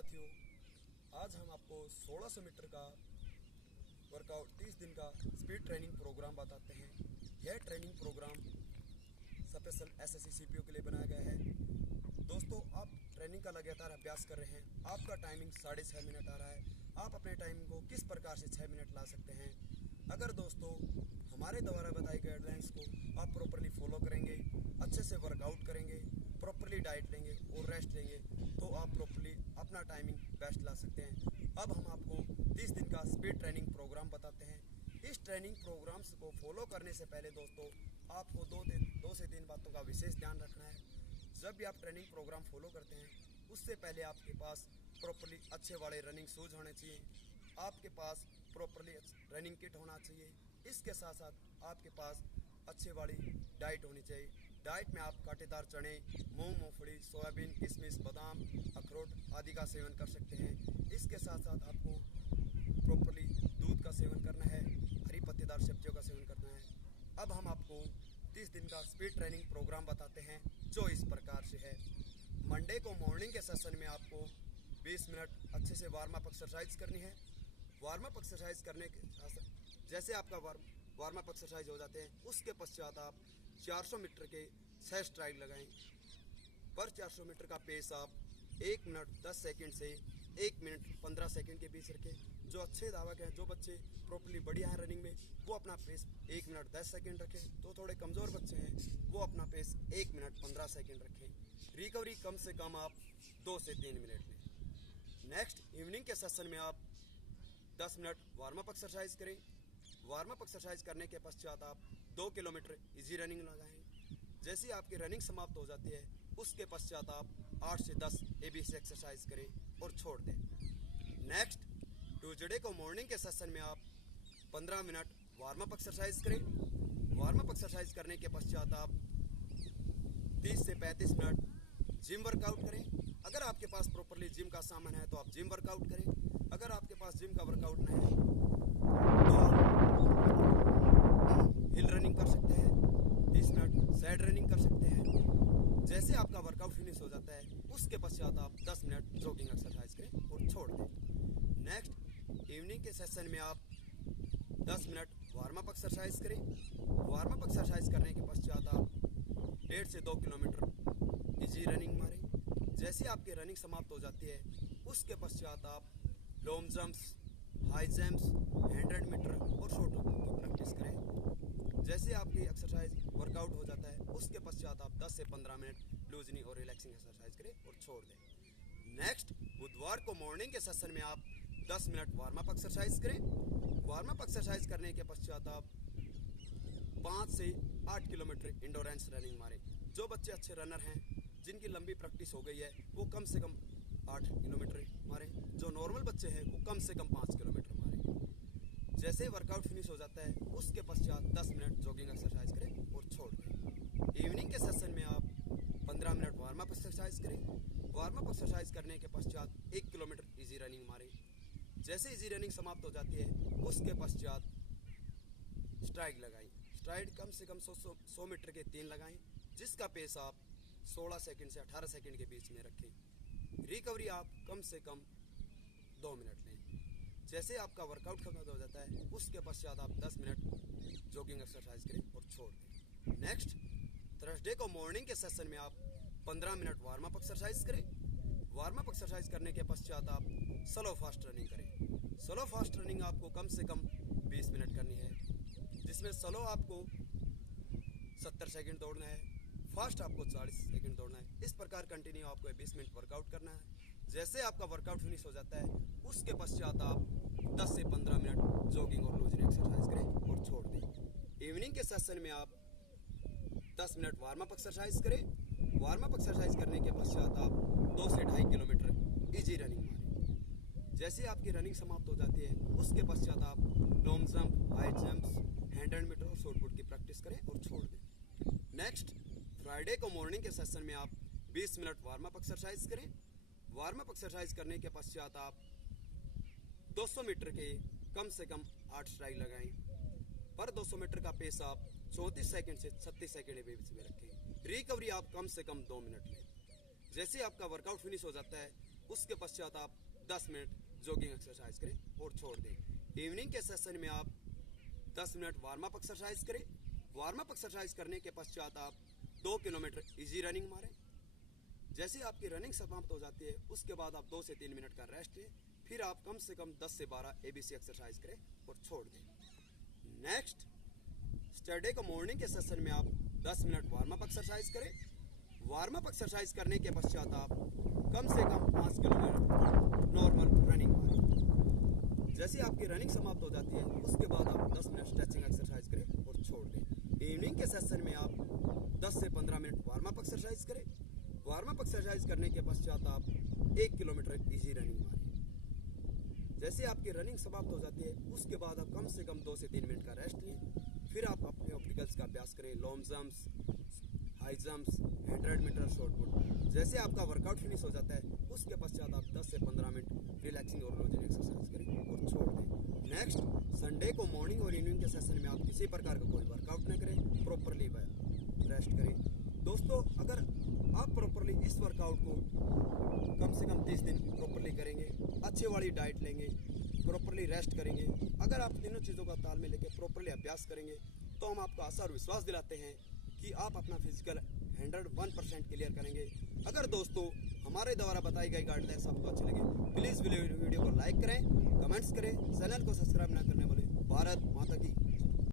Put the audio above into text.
साथियों, आज हम आपको 1600 मीटर का वर्कआउट 30 दिन का स्पीड ट्रेनिंग प्रोग्राम बताते हैं। यह training programme special SSC CPO के लिए बनाया गया है। दोस्तों, आप ट्रेनिंग का लगातार अभ्यास कर रहे हैं। आपका टाइमिंग 6.5 मिनट आ रहा है। आप अपने टाइमिंग को किस प्रकार से 6 मिनट ला सकते हैं? अगर दोस्तों हमारे द्वारा बताई गाइडलाइंस को आप प्रॉपरली फॉलो करेंगे, अच्छे से वर्कआउट करेंगे, प्रॉपरली डाइट लेंगे और रेस्ट लेंगे, तो आप प्रॉपरली अपना टाइमिंग बेस्ट ला सकते हैं। अब हम आपको 30 दिन का स्पीड ट्रेनिंग प्रोग्राम बताते हैं। इस ट्रेनिंग प्रोग्राम्स को फॉलो करने से पहले दोस्तों आपको दो से तीन बातों का विशेष ध्यान रखना है। जब भी आप ट्रेनिंग प्रोग्राम फॉलो करते हैं, उससे पहले आपके पास प्रॉपरली अच्छे वाले रनिंग शूज होने चाहिए, आपके पास प्रॉपरली रनिंग किट होना चाहिए। इसके साथ साथ आपके पास अच्छे वाली डाइट होनी चाहिए। डाइट में आप कांटेदार चने, मूंग, मूंगफली, सोयाबीन, किशमिश, बादाम, अखरोट आदि का सेवन कर सकते हैं। इसके साथ साथ आपको प्रॉपरली दूध का सेवन करना है, हरी पत्तेदार सब्जियों का सेवन करना है। अब हम आपको 30 दिन का स्पीड ट्रेनिंग प्रोग्राम बताते हैं, जो इस प्रकार से है। मंडे को मॉर्निंग के सेशन में आपको 20 मिनट अच्छे से वार्म अप एक्सरसाइज करनी है। वार्म अप एक्सरसाइज करने के जैसे आपका वार्म अप एक्सरसाइज हो जाते हैं, उसके पश्चात आप 400 मीटर के 6 स्ट्राइड लगाएं। पर 400 मीटर का पेस आप 1 मिनट 10 सेकंड से 1 मिनट 15 सेकंड के बीच रखें। जो अच्छे धावक हैं, जो बच्चे प्रॉपरली बढ़िया हैं रनिंग में, वो अपना पेस 1 मिनट 10 सेकंड रखें। तो थोड़े कमज़ोर बच्चे हैं, वो अपना पेस 1 मिनट 15 सेकंड रखें। रिकवरी कम से कम आप 2 से 3 मिनट लें। नेक्स्ट इवनिंग के सेशन में आप 10 मिनट वार्म अप एक्सरसाइज करें। वार्म अप एक्सरसाइज करने के पश्चात आप 2 किलोमीटर इजी रनिंग लगाएं। जैसे ही आपकी रनिंग समाप्त हो जाती है, उसके पश्चात आप 8 से 10 एबीसी एक्सरसाइज करें और छोड़ दें। नेक्स्ट ट्यूसडे को मॉर्निंग के सेशन में आप 15 मिनट वार्म अप एक्सरसाइज करें। वार्म अप एक्सरसाइज करने के पश्चात आप 30 से 35 मिनट जिम वर्कआउट करें। अगर आपके पास प्रॉपरली जिम का सामान है तो आप जिम वर्कआउट करें। अगर आपके पास जिम का वर्कआउट नहीं है तो आप हिल रनिंग कर सकते हैं, 30 मिनट साइड रनिंग कर सकते हैं। जैसे आपका वर्कआउट फिनिश हो जाता है, उसके पश्चात आप 10 मिनट जॉगिंग एक्सरसाइज करें और छोड़ दें। नेक्स्ट इवनिंग के सेशन में आप 10 मिनट वार्म अप एक्सरसाइज करें। वार्म अप एक्सरसाइज करने के पश्चात आप 1.5 से 2 किलोमीटर इजी रनिंग मारें। जैसे आपकी रनिंग समाप्त हो जाती है, उसके पश्चात आप long jumps, high jumps, 100 metre और शॉर्ट की प्रैक्टिस करें। जैसे आपकी एक्सरसाइज वर्कआउट हो जाता है, उसके पश्चात आप 10 से 15 मिनट लूजनिंग और रिलैक्सिंग एक्सरसाइज करें और छोड़ दें। नेक्स्ट बुधवार को मॉर्निंग के सेशन में आप 10 मिनट वार्म अप एक्सरसाइज करें। वार्म अप एक्सरसाइज करने के पश्चात आप 5 से 8 किलोमीटर इंडोरेंस रनिंग मारें। जो बच्चे अच्छे रनर हैं, जिनकी लंबी प्रैक्टिस हो गई है, वो कम से कम 8 किलोमीटर मारें। जो नॉर्मल बच्चे हैं, वो कम से कम 5 किलोमीटर मारें। जैसे वर्कआउट फिनिश हो जाता है, उसके पश्चात 10 मिनट जॉगिंग एक्सरसाइज करें और छोड़ दें। इवनिंग के सेशन में आप 15 मिनट वार्म अप एक्सरसाइज करें। वार्म अप एक्सरसाइज करने के पश्चात 1 किलोमीटर इजी रनिंग मारें। जैसे इजी रनिंग समाप्त हो जाती है, उसके पश्चात स्ट्राइड लगाएं। स्ट्राइड कम से कम 100 मीटर के 3 लगाएं, जिसका पेस आप 16 सेकंड से 18 सेकंड के बीच में रखें। रिकवरी आप कम से कम 2 मिनट लें। जैसे आपका वर्कआउट खत्म हो जाता है, उसके पश्चात आप 10 मिनट जॉगिंग एक्सरसाइज करें और छोड़ दें। नेक्स्ट थर्सडे को मॉर्निंग के सेशन में आप 15 मिनट वार्म अप एक्सरसाइज करें। वार्म अप एक्सरसाइज करने के पश्चात आप स्लो फास्ट रनिंग करें। स्लो फास्ट रनिंग आपको कम से कम 20 मिनट करनी है, जिसमें स्लो आपको 70 सेकंड दौड़ना है, फास्ट आपको 40 सेकंड दौड़ना है। इस प्रकार कंटिन्यू आपको 20 मिनट वर्कआउट करना है। जैसे आपका वर्कआउट फिनिश हो जाता है, उसके पश्चात आप 10 से 15 मिनट जॉगिंग और लूजनिंग एक्सरसाइज करें और छोड़ दें। इवनिंग के सेशन में आप 10 मिनट वार्म अप एक्सरसाइज करें। वार्म अप एक्सरसाइज करने के पश्चात आप 2 से 2.5 किलोमीटर इजी रनिंग मारें। जैसे आपकी रनिंग समाप्त हो जाती है, उसके पश्चात आप long jump, high jumps, 100 metre और शॉर्ट पुट की प्रैक्टिस करें और छोड़ दें। नेक्स्ट फ्राइडे को मॉर्निंग के सेशन में आप 20 मिनट वार्म अप एक्सरसाइज करें। वार्म अप एक्सरसाइज करने के पश्चात आप 200 मीटर के कम से कम 8 स्ट्राइड लगाएं। पर 200 मीटर का पेस आप 34 सेकंड से 36 सेकंड के बीच में रखें। रिकवरी आप कम से कम 2 मिनट लें। जैसे आपका वर्कआउट फिनिश हो जाता है, उसके पश्चात आप 10 मिनट जॉगिंग एक्सरसाइज करें और छोड़ दें। इवनिंग के सेशन में आप 10 मिनट वार्म अप एक्सरसाइज करें। वार्म अप एक्सरसाइज करने के पश्चात आप 2 किलोमीटर इजी रनिंग मारें। जैसे आपकी रनिंग समाप्त हो जाती है उसके बाद आप 2 से 3 मिनट का रेस्ट लें। फिर आप कम से कम 10 से 12 ABC एक्सरसाइज करें और छोड़ दें। नेक्स्ट सैटरडे को मॉर्निंग के सेशन में आप 10 मिनट वार्म अप एक्सरसाइज करें। वार्म अप एक्सरसाइज करने के पश्चात आप कम से कम 5 किलोमीटर नॉर्मल रनिंग मारें। जैसे आपकी रनिंग समाप्त हो जाती है उसके बाद आप 10 मिनट स्ट्रेचिंग एक्सरसाइज करें और छोड़ दें। इवनिंग के सेशन में आप 10 से 15 मिनट वार्म अप एक्सरसाइज करें। वार्म अप एक्सरसाइज करने के पश्चात आप 1 किलोमीटर इजी रनिंग मारें। जैसे आपकी रनिंग समाप्त हो जाती है उसके बाद आप कम से कम 2 से 3 मिनट का रेस्ट लें। फिर आप अपने ऑब्स्टिकल्स का अभ्यास करें, long jumps, high jumps, 100 metre shot put. जैसे आपका वर्कआउट फिनिश हो जाता है उसके पश्चात आप 10 से 15 मिनट रिलैक्सिंग और लूजिंग एक्सरसाइज करें और छोड़ दें। नेक्स्ट संडे को मॉर्निंग और इवनिंग के सेशन में आप किसी प्रकार का कोई वर्कआउट न करें, प्रॉपरली रेस्ट करें। दोस्तों, अगर आप प्रॉपरली इस वर्कआउट को कम से कम 30 दिन प्रॉपरली करेंगे, अच्छे वाली डाइट लेंगे, प्रॉपरली रेस्ट करेंगे, अगर आप तीनों चीज़ों का तालमेल लेकर प्रॉपरली अभ्यास करेंगे तो हम आपको आशा और विश्वास दिलाते हैं कि आप अपना फिजिकल 101% क्लियर करेंगे। अगर दोस्तों हमारे द्वारा बताई गई गाइडलाइंस आपको अच्छी लगे प्लीज़ वीडियो को लाइक करें, कमेंट्स करें, चैनल को सब्सक्राइब ना करने वाले भारत माता की